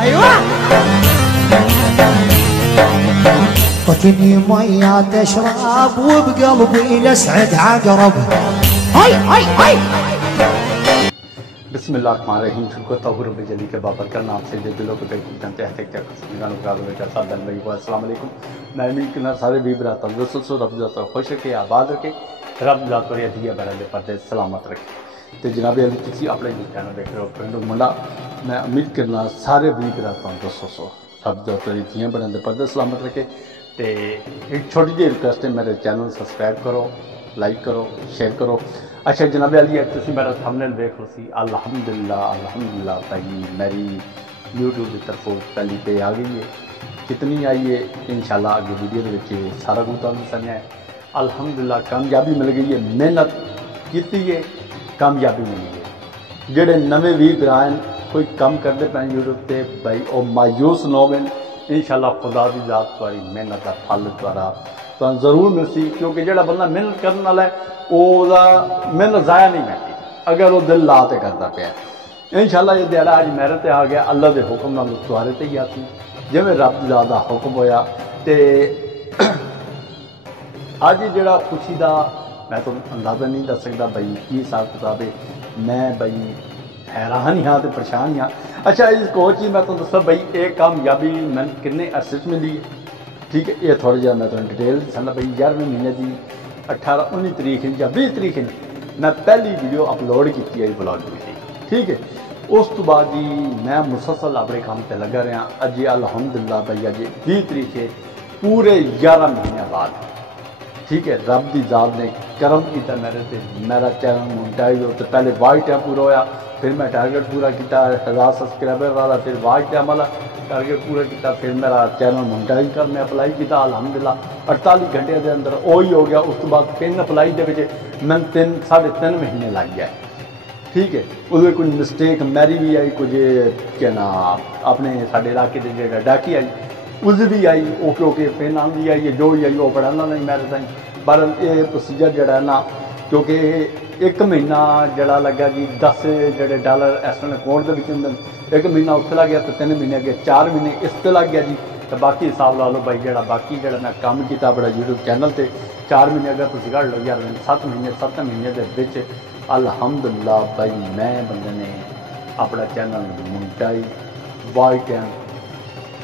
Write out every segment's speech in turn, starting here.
ايوه طتني مية تشرب وبقلبي لسعد عقرب. هاي هاي هاي बिस्मिल्लाहिर्रहमानिर्रहीम शुक्र जली के बाबर का नाम से जो दिलों के जानते हैं अस्सलाम वालेकुम। मैं उम्मीद करना सारे भी बरा तंदुरुस्त सो रब जाता खुश रखे आबाद रखे रब जाता दिया बड़ा दे पर्दे सलामत रखे। तो जनाब अली तुम अपने चैनल देख रहे हो फ्रेंड मुंडा। मैं उम्मीद करना सारे भी बरा तंदुरुस्त सो रब जाता दिया बड़ा दे पर्दे सलामत रखे। तो एक छोटी जी रिक्वेस्ट है मेरे चैनल सब्सक्राइब करो, लाइक करो, शेयर करो। अच्छा जनाब अली तुम मेरा थंबनेल देख लो सी अल्हम्दुलिल्लाह भाई मेरी यूट्यूब की तरफों पहली पे आ गई है। कितनी आई है इंशाल्लाह आगे वीडियो के सारा कुछ तुम सुनिया है। अल्हम्दुलिल्लाह कामयाबी मिल गई है, मेहनत की है, कामयाबी मिली है। जोड़े नवे भी भरा कोई कम करते पे यूट्यूब पर भाई वह मायूस न हो। इंशाल्लाह खुदा की जात तुम्हारी मेहनत का फल तुम्हारा तो जरूर मिलसी, क्योंकि जो बंदा मेहनत करने वाला है वह मेहनत ज़ाया नहीं मिलती अगर वो दिल ला तो करता पाया। इंशाल्लाह ये दिहाड़ा अज मेरे ते आ गया, अल्लाह के हुक्म नाल तुहारे ते ही आती जिवें रब दा हुक्म होया। तो अज जो खुशी का मैं तो अंदाज़ा नहीं दस सकता भाई की हिसाब किताब है। मैं भाई हैरान ही हाँ तो परेशान ही हाँ। अच्छा इस कोच ही मैं तो दसा भाई ये कामयाबी मैं किन्ने अरसे मिली है, ठीक है। ये थोड़ा जहा मैं डिटेल दसा भाई 11वें महीने की 18-19 तरीक या 20 तरीक मैं पहली वीडियो अपलोड की है ब्लॉग में, ठीक है। उस तो बाद जी मैं मुसलसल अपने काम पर लगा रहा। अज अल्हम्दुलिल्लाह भाई अज 20 तरीक है पूरे 11 महीने बाद, ठीक है। रब की जात ने करम किया मेरे से, मेरा चैनल मोनेटाइज हो तो पहले वाच टाइम पूरा होया, फिर मैं टारगेट पूरा किया 1000 सब्सक्राइबर वाला, फिर वाच टाइम वाला टारगेट पूरा किया, फिर मेरा चैनल मोनेटाइज कर मैं अप्लाई किया अल्हम्दुलिल्लाह 48 घंटे के अंदर वही हो गया। उस तो बाद पिन अप्लाई के मैं 3-3.5 महीने लग गया, ठीक है। उसमें कुछ मिसटेक मेरी भी आई, कुछ क्या ना अपने साढ़े इलाके के जो डाकी आई उस भी आई, ओके ओके पिन आँदी आई है जो भी आई वो पढ़ना नहीं मेरे ताई। पर ये प्रोसीजर जड़ा ना क्योंकि 1 महीना जड़ा लगा जी 10 जोड़े डॉलर इस तरह अकाउंट के होंगे, 1 महीना उत्थे लग गया तो 3 महीने अगे 4 महीने इस पर लग गया जी। तो बाकी हिसाब ला लो भाई जड़ा बाकी जड़ा मैं काम किया अपना यूट्यूब चैनल पर 4 महीने अगर तुम कढ़ लो यार 7 महीने के अल्हम्दुलिल्लाह भाई मैं बंदे ने अपना channel monetise watch time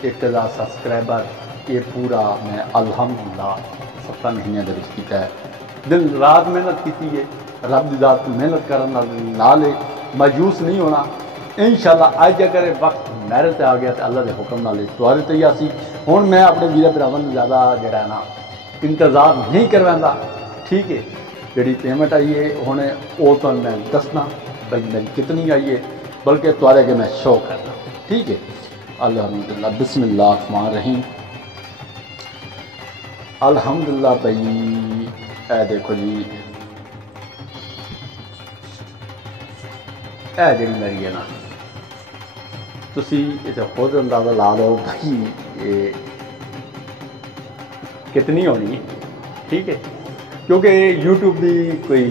1000 subscriber ये पूरा मैं अल्हम्दुलिल्लाह 7 महीने किया है। दिन रात मेहनत की है, रब की जात मेहनत करने नाल मायूस नहीं होना। इंशाल्लाह अज अगर वक्त मेरे ते आ गया तो अल्लाह के हुक्म नाल तुहारे ते ही आसी। हुण मैं अपने वीर भरावां नूं ज़्यादा जड़ा ना इंतजार नहीं करवांदा, ठीक है। जी पेमेंट आई है हुण वो तो मैं दसना भाई मेरी कितनी आई है, बल्कि तुहारे अगे मैं शो करना, ठीक है। अल्हम्दुलिल्लाह बिस्मिल्लाहिर्रहमानिर्रहीम अल्हम्दुलिल्लाह भाई ए देखो जी ए जी मेरी है ना तुसी इसे खुद अंदाज़ा ला लो भाई ये कितनी होनी है, ठीक है। क्योंकि यूट्यूब की कोई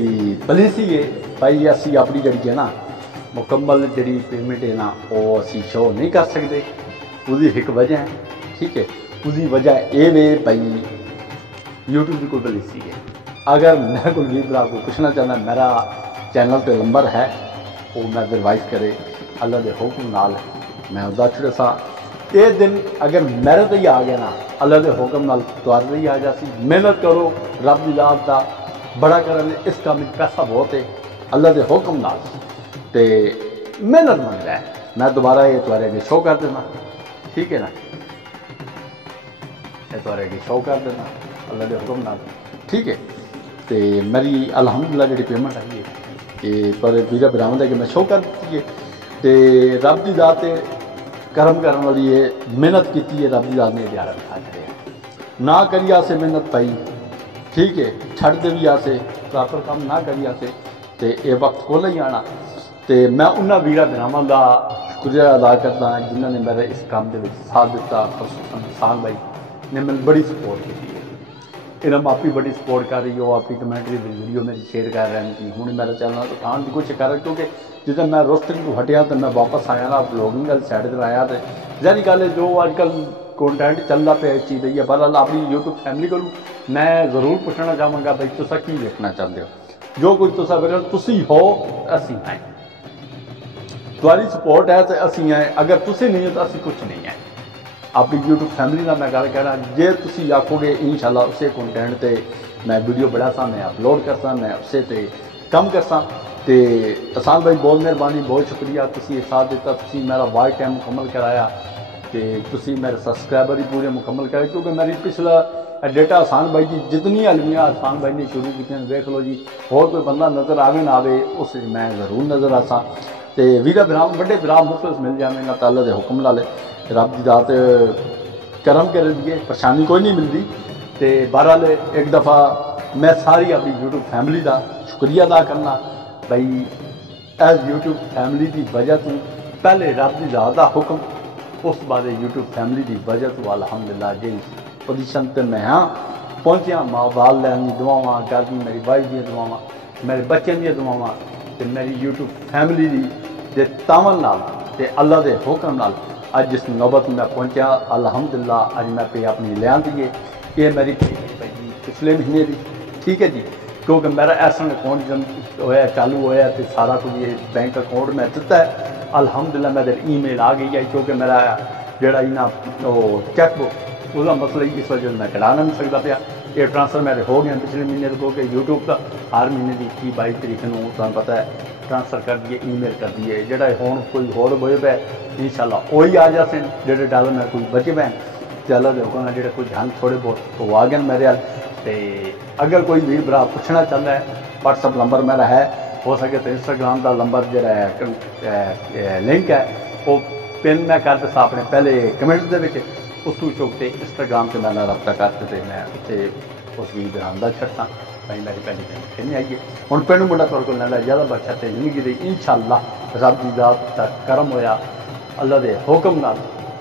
पॉलिसी है भाई असी अपनी जड़ी है ना मुकम्मल जी पेमेंट है ना वो असी शो नहीं कर सकते। उसकी एक वजह है, ठीक है। उसकी वजह ये वे भाई यूट्यूब की कोई पॉलिसी है। अगर मैं कोई वीर भरा को पूछना चाहना मेरा चैनल पर नंबर है वो मैं एडवाइस करे अल्लाह के हुक्म नाल मैं उसका छुड़सा ये दिन अगर मेरे तो ही आ गया ना अल्लाह के हुक्म नाल तुहारे ही आ जासी। मेहनत करो रब की जात का बड़ा करने इस काम में पैसा बहुत है अल्लाह के हुक्म नाल ते मेहनत मंगता है। मैं दोबारा ये तुहारे अगे शो कर देना, ठीक है ना, ये तुहारे अगे शो कर देना अल्लाह के हुक्म नाल, ठीक है। तो मेरी अल्हम्दुलिल्लाह जी पेमेंट आई है ये पर वीर भरावां दे मैं शो कर दी है। तो रब की जात करम करने वाली है, मेहनत की है रब की जात ने दिहाड़ा बिठा करे ना करी आसे मेहनत पाई, ठीक है। छड़ दे भी आसे प्रॉपर काम ना करी आसे तो ये वक्त को ही आना। तो मैं उन्होंने वीर भरावां का शुक्रिया अदा करता जिन्होंने मेरे इस काम के साथ दिता। खसूसन साल भाई ने मैंने बड़ी सपोर्ट की है। इन्हें आप ही बड़ी सपोर्ट कर रही हो, आपकी कमेंट्री वीडियो मेरी शेयर कर रहे हैं। हूँ मेरा चैनल तो खान की कोशिश कर रहा, क्योंकि जिसमें मैं रोस्टिंग को हटिया तो मैं वापस आया ना ब्लॉगिंग वाली साइड पर आया, तो जारी गल है जो अजकल कंटेंट चलता पे इस चीज़ है। बहरहाल अपनी यूट्यूब फैमिली को मैं ज़रूर पूछना चाहूँगा भाई तुसा की देखना चाहते हो, जो कुछ तुसा तुसी हो असी हैं, तुम्हारी सपोर्ट है तो असी हैं, अगर तुसी नहीं हो तो असी कुछ नहीं है। अपनी यूट्यूब फैमिली का मैं गल कह रहा, जे तुसी आखोगे इंशाल्लाह उसे कंटेंट ते मैं वीडियो बड़ा सा मैं अपलोड करसा, मैं उसे ते कम करसा। तो असान भाई बहुत मेहरबानी, बहुत शुक्रिया, तुसी साथ दिता, तुसी मेरा वॉच टाइम मुकम्मल कराया, तो तुसी मेरे सब्सक्राइबर ही पूरे मुकम्मल कराए, क्योंकि मेरी पिछला डेटा आसान भाई की जितनी अलमियाँ आसान भाई ने शुरू की देख लो जी, और कोई बंदा नज़र आवे ना आवे उस मैं ज़रूर नज़र आसा। तो वीरा विराम बड़े विराम मुखलस मिल जाए अल्लाह ताला दे हुक्म नाल, रब की दात करम कर दिए, परेशानी कोई नहीं मिलती। तो बहरहाल एक दफ़ा मैं सारी अपनी यूट्यूब फैमिली का शुक्रिया अदा करना भाई, एज यूट्यूब फैमिली की वजह तो पहले रब की दात का हुक्म, उस बाद यूट्यूब फैमिली की वजह तो अलहमदुलिल्लाह जी पोजीशन पर मैं हाँ पहुँचा। माँ बाल लैन की दुआवां, घर की मेरी वाइफ दी दुआवां, मेरे बच्चों दी दुआवां, तो मेरी यूट्यूब फैमिली के तावन नाल ते अल्लाह के हुक्म नाल अज जिस नौबत में पहुँचा अलहमदुलिल्लाह अज मैं पे अपनी लिया दी है। ये मेरी पिछले महीने की, ठीक है जी, क्योंकि मेरा ऐसा अकाउंट होया चालू होया तो सारा कुछ ये बैंक अकाउंट मैं दिता है अलहमदुलिल्लाह। मेरे ईमेल आ गई है, क्योंकि मेरा जोड़ा ना चैकबुक उसका मसला इस वजह से मैं करा नहीं सकता पाया। ये ट्रांसफर मेरे हो गए पिछले महीने, क्योंकि यूट्यूब का हर महीने की 21-22 तरीक को तुम पता है ट्रांसफर कर दिए, ईमेल कर दिए, जोड़ा हूँ कोई होर होए पे इंशाल्लाह वही आ जाते हैं, जो डॉलर मैं कोई बचे पे चल देखो जो कोई ध्यान थोड़े बहुत वो आ गए मेरे हाल। तो अगर कोई वीर भरा पूछना चाहता है व्हाट्सअप नंबर मेरा है, हो सके तो इंस्टाग्राम का नंबर जो लिंक है वो पिन मैं कर दसा अपने पहले कमेंट्स के उसको चुकते इंस्टाग्राम से मैं रब्ता करते थे, मैं उत्थे उस वीर भरा का छड़ता भाई मेरी पहली दिन फिर आइए हूँ पेंडू मुंडा तुहाडे कोल लैंदा ज़्यादा बख्शा ते जिंदगी दी इंशाअल्लाह रब की दात दा करम होया अल्लाह के हुक्म नाल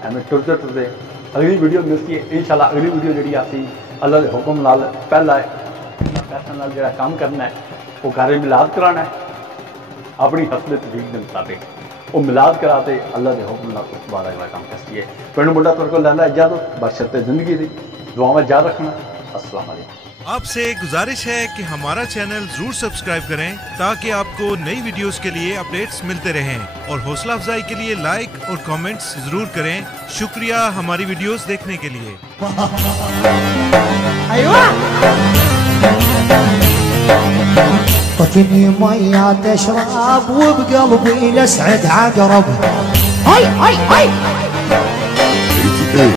एवें टुरदे टुरदे अगली वीडियो मिलती है इंशाअल्लाह। अगली वीडियो जी असी अल्लाह के हुक्म नाल पहला पैसा नाल जो काम करना है वो घर मिलाद कराना है अपनी हसले तफीक के मुताबिक वो मिलाद कराते अल्लाह के हुक्म नाल उस बाद अगला काम करती है। पेंडू मुंडा तुहाडे कोल लैंदा इजाजत बख्शत जिंदगी दी दुआवां याद रखना। अस्सलाम वालेकुम। आपसे गुजारिश है कि हमारा चैनल जरूर सब्सक्राइब करें ताकि आपको नई वीडियोस के लिए अपडेट्स मिलते रहें और हौसला अफजाई के लिए लाइक और कमेंट्स जरूर करें। शुक्रिया हमारी वीडियोस देखने के लिए। طتني مية تشرب وبقلبي لسعد عقرب. هاي